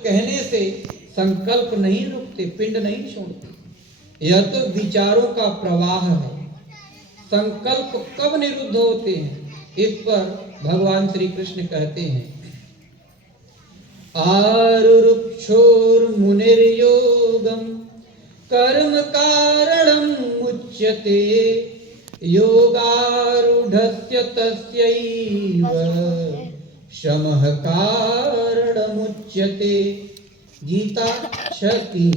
कहने से संकल्प नहीं रुकते, पिंड नहीं छोड़ते। यह तो विचारों का प्रवाह है। संकल्प कब निरुद्ध होते हैं, इस पर भगवान श्री कृष्ण कहते हैं, आरुरुक्षोर्मुनिर्योगं कर्म कारणं मुच्यते योगारूढ़स्य तस्यैव शमः कारणमुच्यते। गीता 6:3।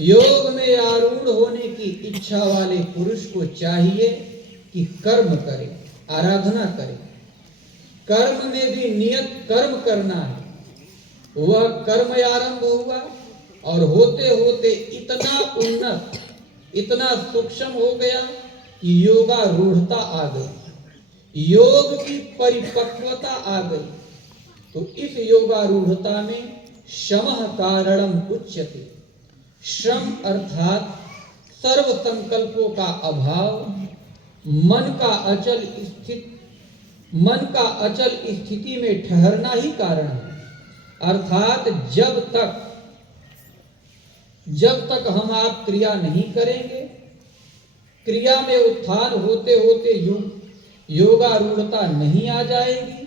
योग में आरूढ़ होने की इच्छा वाले पुरुष को चाहिए कि कर्म करे, आराधना करे। कर्म में भी नियत कर्म करना है। वह कर्म आरंभ हुआ और होते होते इतना उन्नत, इतना सूक्ष्म हो गया कि योगारूढ़ता आ गई, योग की परिपक्वता आ गई। तो इस योगारूढ़ता में शमः कारणम उच्यते। श्रम अर्थात सर्व संकल्पों का अभाव, मन का अचल स्थिति में ठहरना ही कारण है। अर्थात जब तक हम आप क्रिया नहीं करेंगे, क्रिया में उत्थान होते होते योगारूढ़ता नहीं आ जाएगी,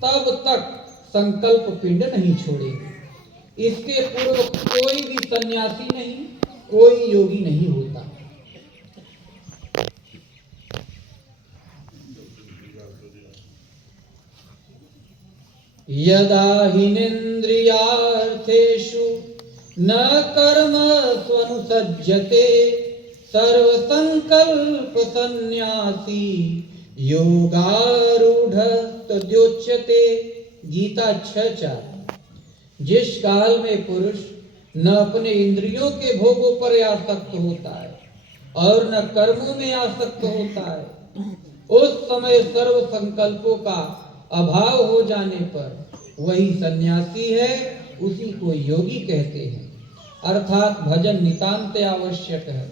तब तक संकल्प पिंड नहीं छोड़ेगी। इसके पूर्व कोई भी सन्यासी नहीं, कोई योगी नहीं होता। यदा हिनेन्द्रियार्थेषु न कर्म स्वनुसज्जते सर्वसंकल्प सन्यासी योगारूढ़स्तद्योच्यते। गीता 6:4। जिस काल में पुरुष न अपने इंद्रियों के भोगों पर आसक्त होता है और न कर्मों में आसक्त होता है, उस समय सर्व संकल्पों का अभाव हो जाने पर वही सन्यासी है, उसी को योगी कहते हैं। अर्थात भजन नितांत आवश्यक है,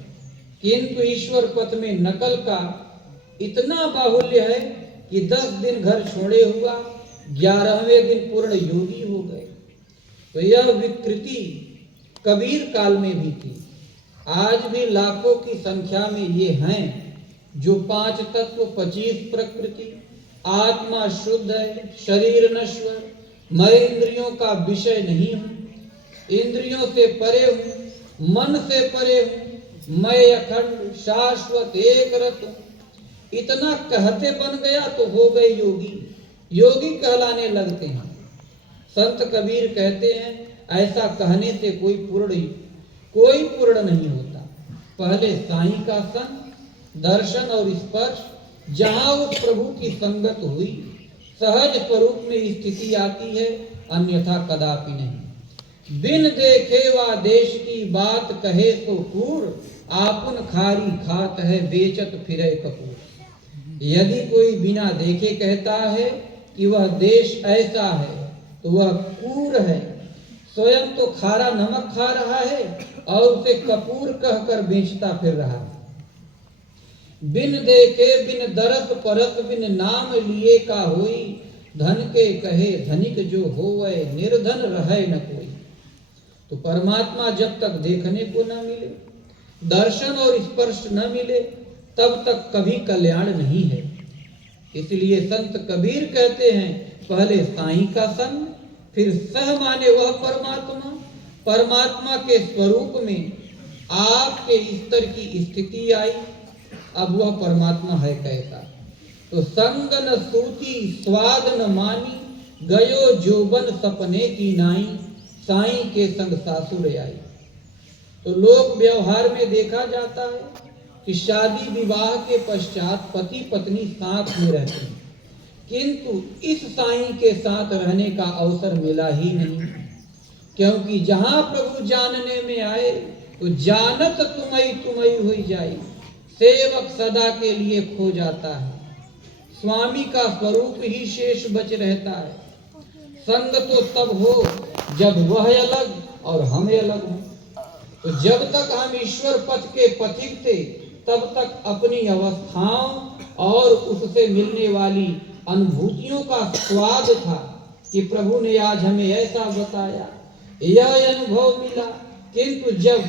किंतु ईश्वर पथ में नकल का इतना बाहुल्य है कि 10 दिन घर छोड़े हुआ 11वें दिन पूर्ण योगी हो गए। तो यह विकृति कबीर काल में भी थी। आज भी लाखों की संख्या में ये हैं जो 5 तत्व, 25 प्रकृति, आत्मा शुद्ध है, शरीर नश्वर, मैं इंद्रियों का विषय नहीं हूँ, इंद्रियों से परे हूँ, मन से परे हूँ, मैं अखंड शाश्वत एक रत हूँ। इतना कहते बन गया तो हो गए योगी, योगी कहलाने लगते हैं। संत कबीर कहते हैं, ऐसा कहने से कोई पूर्ण नहीं होता। पहले साईं का संग, दर्शन और स्पर्श, जहाँ उस प्रभु की संगत हुई, सहज स्वरूप में स्थिति आती है, अन्यथा कदापि नहीं। बिन देखे वा देश की बात कहे तो कूर, आपुन खारी खात है बेचत फिरे कपूर। यदि कोई बिना देखे कहता है कि वह देश ऐसा है, तो वह कूर है, स्वयं तो खारा नमक खा रहा है और उसे कपूर कहकर बेचता फिर रहा है। बिन देखे बिन दरस परस बिन नाम लिए का होई, धन के कहे धनिक जो होवे निर्धन रहे न कोई। तो परमात्मा जब तक देखने को न मिले, दर्शन और स्पर्श न मिले, तब तक कभी कल्याण नहीं है। इसलिए संत कबीर कहते हैं, पहले साईं का संग, फिर सह माने वह परमात्मा के स्वरूप में आपके स्तर की स्थिति आई। अब वह परमात्मा है कैसा? तो संग न सूती स्वाद न मानी, गयो जोबन सपने की नाई, साईं के संग सासुर आई। तो लोक व्यवहार में देखा जाता है कि शादी विवाह के पश्चात पति पत्नी साथ में रहते हैं, किंतु इस साईं के साथ रहने का अवसर मिला ही नहीं, क्योंकि जहां प्रभु जानने में आए तो जानत तुम्हारी हुई जाए, सेवक सदा के लिए खो जाता है, स्वामी का स्वरूप ही शेष बच रहता है। संग तो तब हो जब वह अलग और हम अलग हो। तो जब तक हम ईश्वर पथ के पथिक थे, तब तक अपनी अवस्थाओं और उससे मिलने वाली अनुभूतियों का स्वाद था, कि प्रभु ने आज हमें ऐसा बताया, यह अनुभव मिला, किंतु जब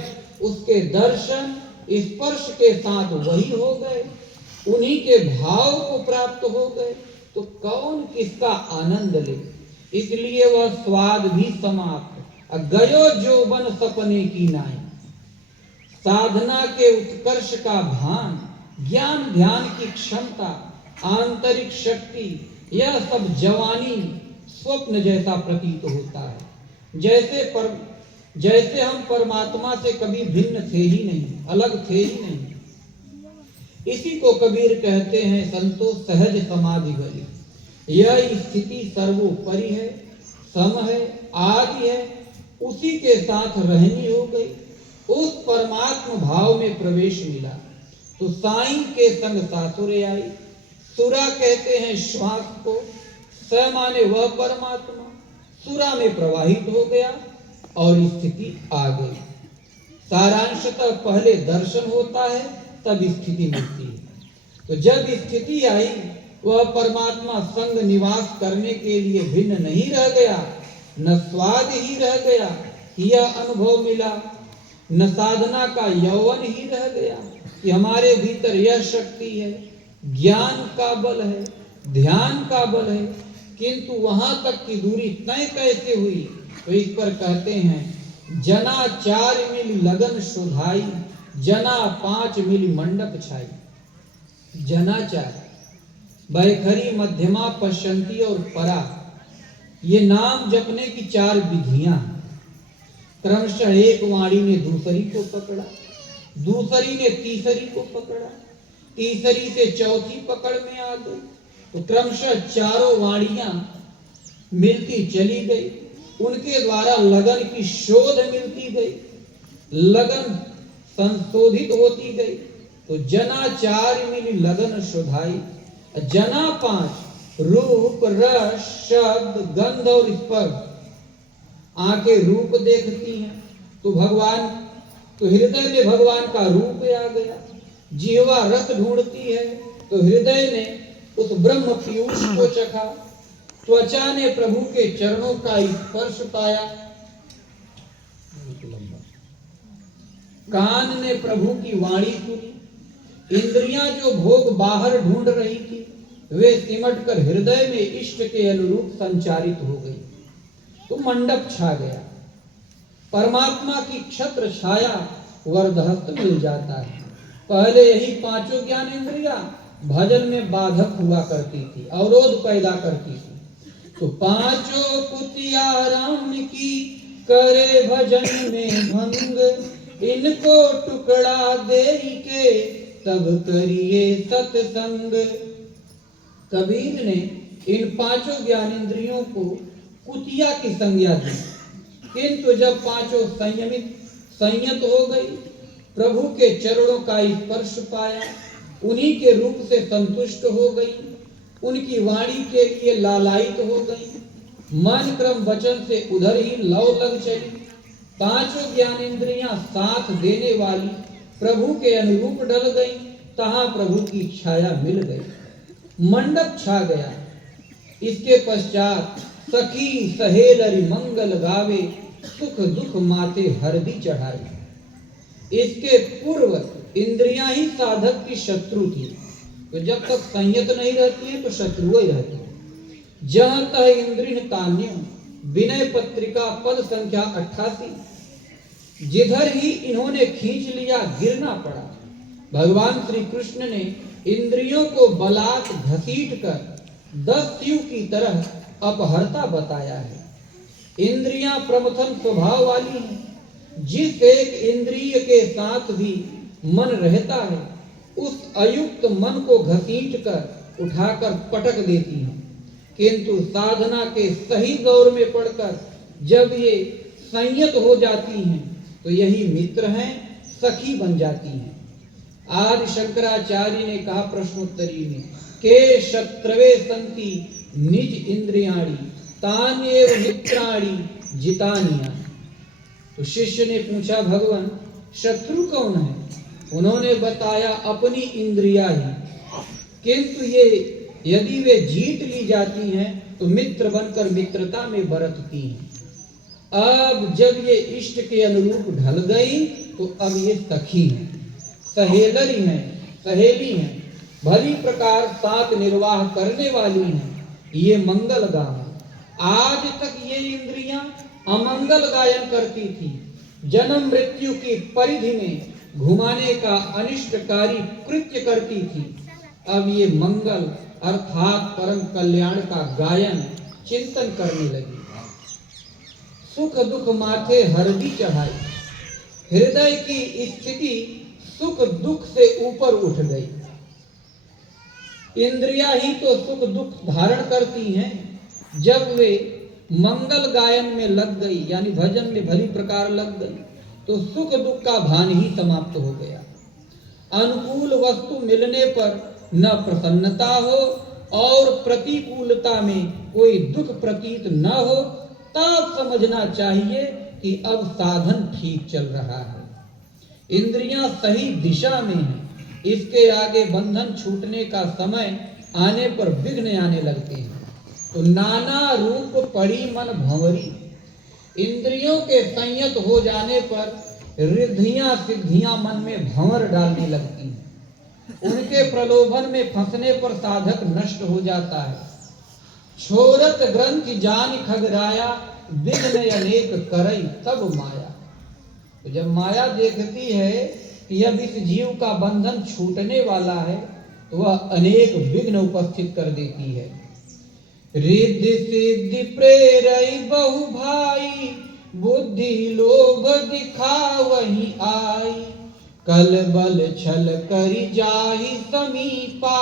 उसके दर्शन स्पर्श के साथ वही हो गए, उन्हीं के भाव को प्राप्त हो गए, तो कौन किसका आनंद ले। इसलिए वह स्वाद भी समाप्त, गयो जोबन सपने की नाई। साधना के उत्कर्ष का भान, ज्ञान ध्यान की क्षमता, आंतरिक शक्ति, यह सब जवानी स्वप्न जैसा प्रतीत होता है। जैसे हम परमात्मा से कभी भिन्न थे ही नहीं, अलग थे ही नहीं। इसी को कबीर कहते हैं संतोष सहज समाधि भली। यह स्थिति सर्वोपरि है, सम है, आदि है, उसी के साथ रहनी हो गई। उस परमात्म भाव में प्रवेश मिला तो साईं के संग सासुरे आई। सुरा कहते हैं श्वास को, स माने वह परमात्मा सुरा में प्रवाहित हो गया और स्थिति आ गई। सारांशतः पहले दर्शन होता है, तब स्थिति मिलती है। तो जब स्थिति आई, वह परमात्मा संग निवास करने के लिए भिन्न नहीं रह गया, न स्वाद ही रह गया, यह अनुभव मिला, न साधना का यौवन ही रह गया कि हमारे भीतर यह शक्ति है, ज्ञान का बल है, ध्यान का बल है, किंतु वहां तक की दूरी तय कैसे हुई। तो इस पर कहते हैं, जना 4 मिल लगन शोधाई, जना 5 मिल मंडप छाई। जना 4, बैखरी, मध्यमा, पश्चंती और परा, ये नाम जपने की 4 विधियां। क्रमशः एक वाणी ने दूसरी को पकड़ा, दूसरी ने तीसरी को पकड़ा, तीसरी से चौथी पकड़ में आ गई। तो क्रमशः चारों वाणियां मिलती चली गई, उनके द्वारा लगन की शोध मिलती गई, लगन संशोधित होती गई। तो जना 4 मिली लगन शोधाई, जना 5 रूप, रस, शब्द, गंध और स्पर्श। आंखें रूप देखती हैं तो हृदय में भगवान का रूप आ गया। जीवा रस ढूंढती है तो हृदय ने उस ब्रह्म पीयूष को चखा। त्वचा ने प्रभु के चरणों का स्पर्श पाया, कान ने प्रभु की वाणी सुनी। इंद्रियां जो भोग बाहर ढूंढ रही थी, वे सिमट कर हृदय में इष्ट के अनुरूप संचारित हो गई। तो मंडप छा गया। परमात्मा की छत्र छाया वरदहस्त मिल जाता है। पहले यही 5 ज्ञानेंद्रियां भजन में बाधक हुआ करती थी, अवरोध पैदा करती थी। तो 5 कुतिया राम की करे भजन में भंग, इनको टुकड़ा देरी के तब करिए सत्संग। कबीर ने इन 5 ज्ञानेंद्रियों को कुतिया की संज्ञा दी, किंतु जब 5 संयत हो गई, प्रभु के चरणों का स्पर्श पाया, उन्हीं के रूप से संतुष्ट हो गई, उनकी वाणी के लिए लालायित हो गई, मन क्रम वचन से उधर ही लौ लग चली। 5 ज्ञानेंद्रियां साथ देने वाली प्रभु के अनुरूप डल गई, तहां प्रभु की छाया मिल गई, मंडप छा गया। इसके पश्चात सखी सहेलरी मंगल गावे, सुख दुख माते हरदी चढ़ाई। इसके पूर्व इंद्रियां ही साधक की शत्रु थी। तो जब तक संयत नहीं रहती है तो शत्रु ही रहती है। जहां तह इंद्रिन कान्यों, विनय पत्रिका पद संख्या 88। जिधर ही इन्होंने खींच लिया गिरना पड़ा। भगवान श्री कृष्ण ने इंद्रियों को बलात् घसीट कर 10 शिव की तरह अपहरता बताया है। इंद्रियां प्रमथन स्वभाव वाली हैं। जिस एक इंद्रिय के साथ भी मन रहता है, उस अयुक्त मन को घसीट कर उठाकर पटक देती हैं। किंतु साधना के सही दौर में पड़कर जब ये संयत हो जाती हैं, तो यही मित्र हैं, सखी बन जाती हैं। आदि शंकराचार्य ने कहा प्रश्नोत्तरी में, के शत्रवे संति निज इंद्रियाणी, तान्येव मित्राणी जितानिया। तो शिष्य ने पूछा, भगवान शत्रु कौन है? उन्होंने बताया अपनी इंद्रिया ही। किंतु ये यदि वे जीत ली जाती हैं तो मित्र बनकर मित्रता में बरतती हैं। अब जब ये इष्ट के अनुरूप ढल गई तो अब ये सखी हैं, सहेलरी हैं, सहेली हैं, भली प्रकार साथ निर्वाह करने वाली हैं, ये मंगल गान। आज तक ये इंद्रियां अमंगल गायन करती थी, जन्म मृत्यु की परिधि में घुमाने का अनिष्टकारी कृत्य करती थी। अब ये मंगल अर्थात परम कल्याण का गायन चिंतन करने लगी। सुख दुख माथे हरदी चढ़ाई, हृदय की स्थिति सुख दुख से ऊपर उठ गई। इंद्रियां ही तो सुख दुख धारण करती हैं। जब वे मंगल गायन में लग गई, यानी भजन में भली प्रकार लग गई, तो सुख दुख का भान ही समाप्त हो गया। अनुकूल वस्तु मिलने पर न प्रसन्नता हो और प्रतिकूलता में कोई दुख प्रतीत न हो, तब समझना चाहिए कि अब साधन ठीक चल रहा है। इंद्रियां सही दिशा में हैं। इसके आगे बंधन छूटने का समय आने पर विघ्न आने लगते हैं। तो नाना रूप पड़ी मन भंवरी, इंद्रियों के संयत हो जाने पर रिद्धियां सिद्धियां मन में भंवर डालने लगती हैं। उनके प्रलोभन में फंसने पर साधक नष्ट हो जाता है। छोरत ग्रंथ जान खगराया, विघ्न अनेक करई तब माया। तो जब माया देखती है कि अब इस जीव का बंधन छूटने वाला है, तो वह अनेक विघ्न उपस्थित कर देती है। रिद्धि सिद्धि प्रेरई बहु भाई, बुद्धि लोभ दिखावहि आई। कल बल छल करि जाहि समीपा,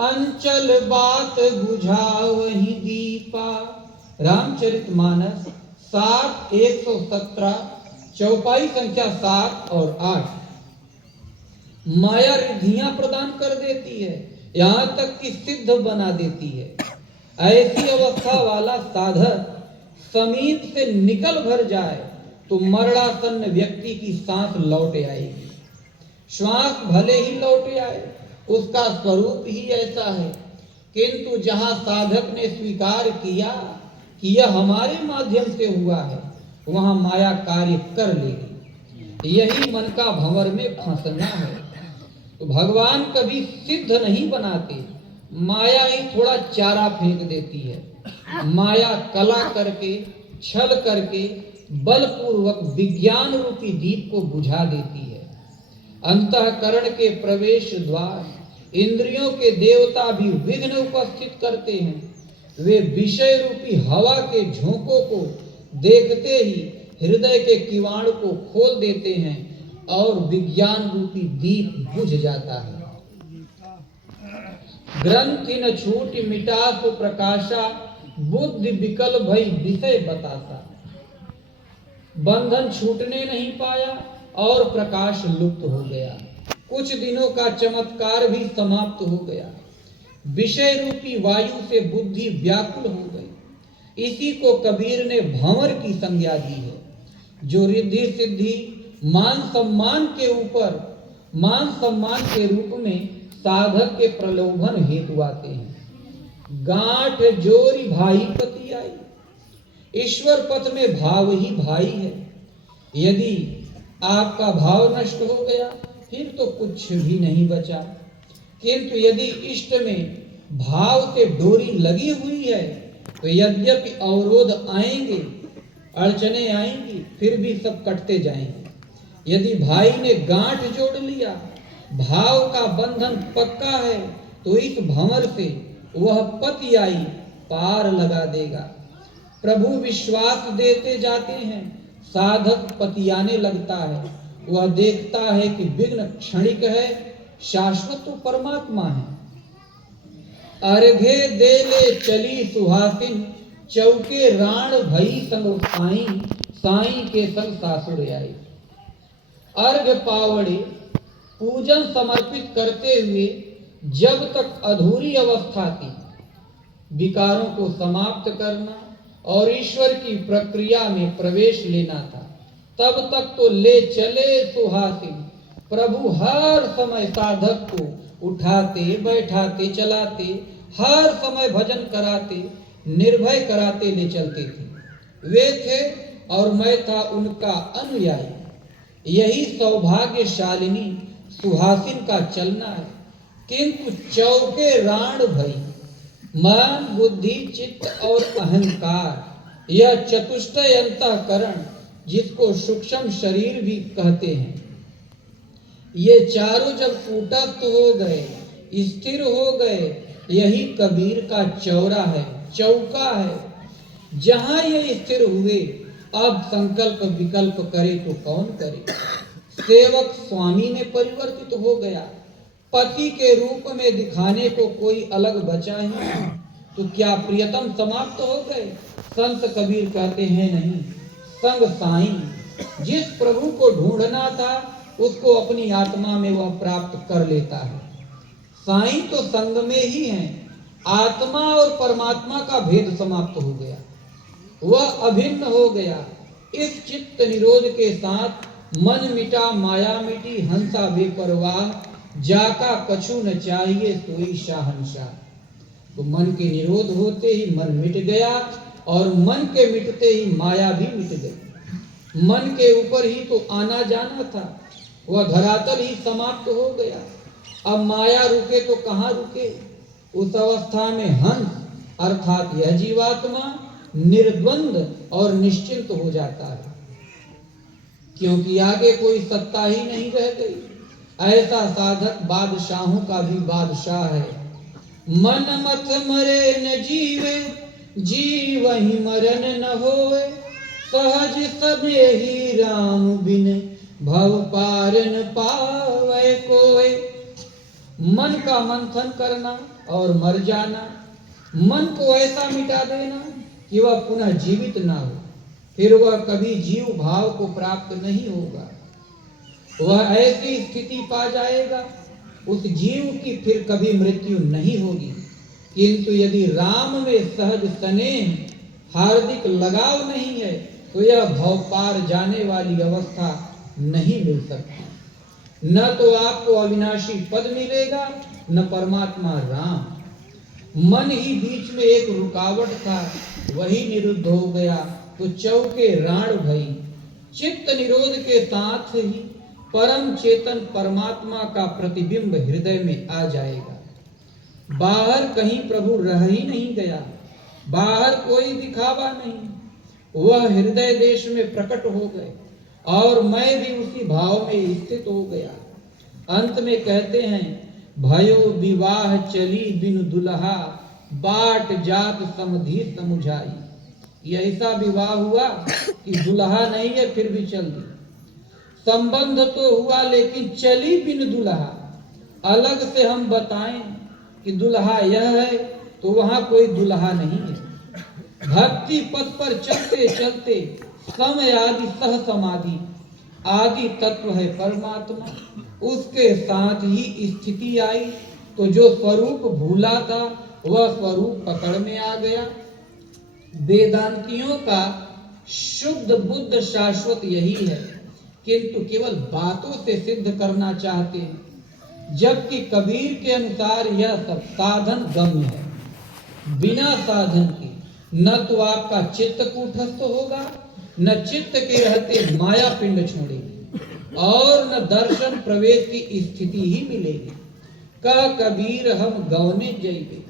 अंचल बात बुझावहि दीपा। रामचरितमानस 7:117, चौपाई संख्या 7 और 8। माया रिद्धियां प्रदान कर देती है, यहाँ तक कि सिद्ध बना देती है। ऐसी अवस्था वाला साधक समीप से निकल भर जाए तो मरणासन्न व्यक्ति की सांस लौट आएगी। श्वास भले ही लौट आए, उसका स्वरूप ही ऐसा है। किंतु जहां साधक ने स्वीकार किया कि यह हमारे माध्यम से हुआ है, वहां माया कार्य कर लेगी। यही मन का भंवर में फंसना है। तो भगवान कभी सिद्ध नहीं बनाते, माया ही थोड़ा चारा फेंक देती है। माया कला करके, छल करके, बलपूर्वक विज्ञान रूपी दीप को बुझा देती है। अंतःकरण के प्रवेश द्वार इंद्रियों के देवता भी विघ्न उपस्थित करते हैं। वे विषय रूपी हवा के झोंकों को देखते ही हृदय के किवाड़ को खोल देते हैं और विज्ञान रूपी दीप बुझ जाता है। ग्रंथि न छूट मिटास प्रकाशा, बुद्धि विकल भई विषय बतासा। बंधन छूटने नहीं पाया और प्रकाश लुप्त हो गया। कुछ दिनों का चमत्कार भी समाप्त हो गया। विषय रूपी वायु से बुद्धि व्याकुल हो गई। इसी को कबीर ने भंवर की संज्ञा दी है। जो रिद्धि सिद्धि मान सम्मान के ऊपर मान सम्मान के रूप में साधक के प्रलोभन हेतु आते हैं। गांठ जोरी भाई पति आई, ईश्वर पथ में भाव ही भाई है। यदि आपका भाव नष्ट हो गया फिर तो कुछ भी नहीं बचा। किंतु यदि इष्ट में भाव से डोरी लगी हुई है तो यद्यपि अवरोध आएंगे, अड़चने आएंगी, फिर भी सब कटते जाएंगे। यदि भाई ने गांठ जोड़ लिया, भाव का बंधन पक्का है, तो इस भंवर से वह पति आई पार लगा देगा। प्रभु विश्वास देते जाते हैं, साधक पतियाने लगता है। वह देखता है कि विघ्न क्षणिक है, शाश्वत तो परमात्मा है। अर्घे देले चली सुहासिन, चौके राण भई संग साईं, साईं के संग सासुर आई। अर्घ पावड़े पूजन समर्पित करते हुए जब तक अधूरी अवस्था थी, विकारों को समाप्त करना और ईश्वर की प्रक्रिया में प्रवेश लेना था, तब तक तो ले चले सुहासिन। प्रभु हर समय साधक को उठाते, बैठाते, चलाते, हर समय भजन कराते, निर्भय कराते ले चलते थे। वे थे और मैं था उनका अनुयायी। यही सौभाग्यशालिनी सुहासिन का चलना है। किंतु चौके राण भई, मन, बुद्धि, चित्त और अहंकार, यह चतुष्टय अंतःकरण, जिसको सूक्ष्म शरीर भी कहते हैं, ये चारों जब कूटस्थ हो गए, स्थिर हो गए, यही कबीर का चौरा है, चौका है। जहां ये स्थिर हुए, अब संकल्प विकल्प करे तो कौन करे। सेवक स्वामी में परिवर्तित हो गया, पति के रूप में दिखाने को कोई अलग बचा ही नहीं। तो क्या प्रियतम समाप्त हो गए? संत कबीर कहते हैं नहीं, संग साईं। जिस प्रभु को ढूंढना था उसको अपनी आत्मा में वह प्राप्त कर लेता है। साईं तो संग में ही हैं। आत्मा और परमात्मा का भेद समाप्त हो गया, वह अभिन्न हो गया। इस चित्त निरोध के साथ मन मिटा, माया मिटी, हंसा बेपरवाह, जाका कछु न चाहिए सोई शाहंशाह। तो मन के निरोध होते ही मन मिट गया, और मन के मिटते ही माया भी मिट गई। मन के ऊपर ही तो आना जाना था, वह धरातल ही समाप्त हो गया। अब माया रुके तो कहाँ रुके। उस अवस्था में हंस अर्थात यह जीवात्मा निर्द्वंद और निश्चिंत हो जाता है, क्योंकि आगे कोई सत्ता ही नहीं रह गई। ऐसा साधक बादशाहों का भी बादशाह है। मन मत मरे न जीवे, जीवहि मरण न होवे, सहज सने ही राम बिन भव पार न पावे कोय। मन का मंथन करना और मर जाना, मन को ऐसा मिटा देना कि वह पुनः जीवित ना हो, फिर वह कभी जीव भाव को प्राप्त नहीं होगा। वह ऐसी स्थिति पा जाएगा, उस जीव की फिर कभी मृत्यु नहीं होगी। किंतु यदि राम में सहज स्नेह हार्दिक लगाव नहीं है, तो यह भव पार जाने वाली अवस्था नहीं मिल सकती। न तो आपको अविनाशी पद मिलेगा, न परमात्मा राम। मन ही बीच में एक रुकावट था, वही निरुद्ध हो गया, तो चौके राण भई। चित्त निरोध के साथ ही परम चेतन परमात्मा का प्रतिबिंब हृदय में आ जाएगा। बाहर कहीं प्रभु रह ही नहीं गया, बाहर कोई दिखावा नहीं, वह हृदय देश में प्रकट हो गए, और मैं भी उसी भाव में स्थित हो गया। अंत में कहते हैं, भयो विवाह चली बिनु दुल्हा, बाट जात समधि समुझाई। ये ऐसा विवाह हुआ कि दुल्हा नहीं है फिर भी चल दी। संबंध तो हुआ लेकिन चली बिन दुल्हा। अलग से हम बताएं कि दुल्हा यह है, तो वहां कोई दुल्हा नहीं है। भक्ति पथ पर चलते चलते समय आदि सह समाधि आदि तत्व है परमात्मा, उसके साथ ही स्थिति आई, तो जो स्वरूप भूला था वह स्वरूप पकड़ में आ गया। वेदांतियों का शुद्ध बुद्ध शाश्वत यही है, किंतु केवल बातों से सिद्ध करना चाहते हैं, जबकि कबीर के अनुसार यह सब साधन गम्य है। बिना साधन के न तो आपका चित्त कूटस्थ होगा, न चित्त के रहते माया पिंड छोड़ेगी, और न दर्शन प्रवेश की स्थिति ही मिलेगी। कह कबीर हम गवने जइबे।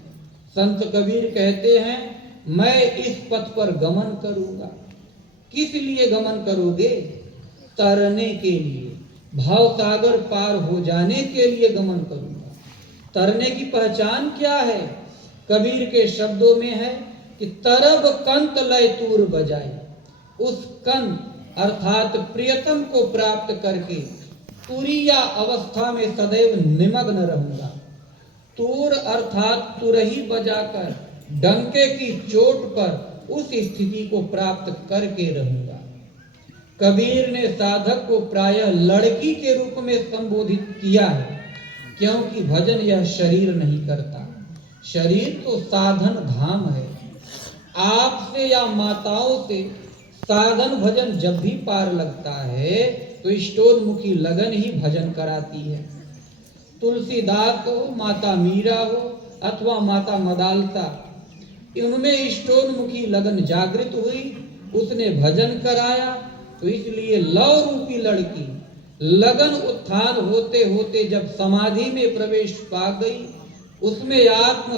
संत कबीर कहते हैं, मैं इस पथ पर गमन करूंगा। किस लिए गमन करोगे? तरने के लिए, भाव सागर पार हो जाने के लिए गमन करूंगा। तरने की पहचान क्या है? कबीर के शब्दों में है कि तरब कंत लय तूर बजाई। उस कंत अर्थात प्रियतम को प्राप्त करके तुरिया अवस्था में सदैव निमग्न रहूंगा। तूर अर्थात तुरही बजाकर डंके की चोट पर उस स्थिति को प्राप्त करके रहूंगा। कबीर ने साधक को प्रायः लड़की के रूप में संबोधित किया है, क्योंकि भजन यह शरीर नहीं करता। शरीर तो साधन धाम है। आपसे या माताओं से साधन भजन जब भी पार लगता है, तो स्टोरमुखी लगन ही भजन कराती है। तुलसीदास हो, माता मीरा हो, अथवा माता मदालसा, इनमें इष्टोन्मुखी लगन जागृत हुई, उसने भजन कराया। तो इसलिए लव रूपी लड़की लगन उत्थान होते होते जब समाधि में प्रवेश पा गई, उसमें आत्म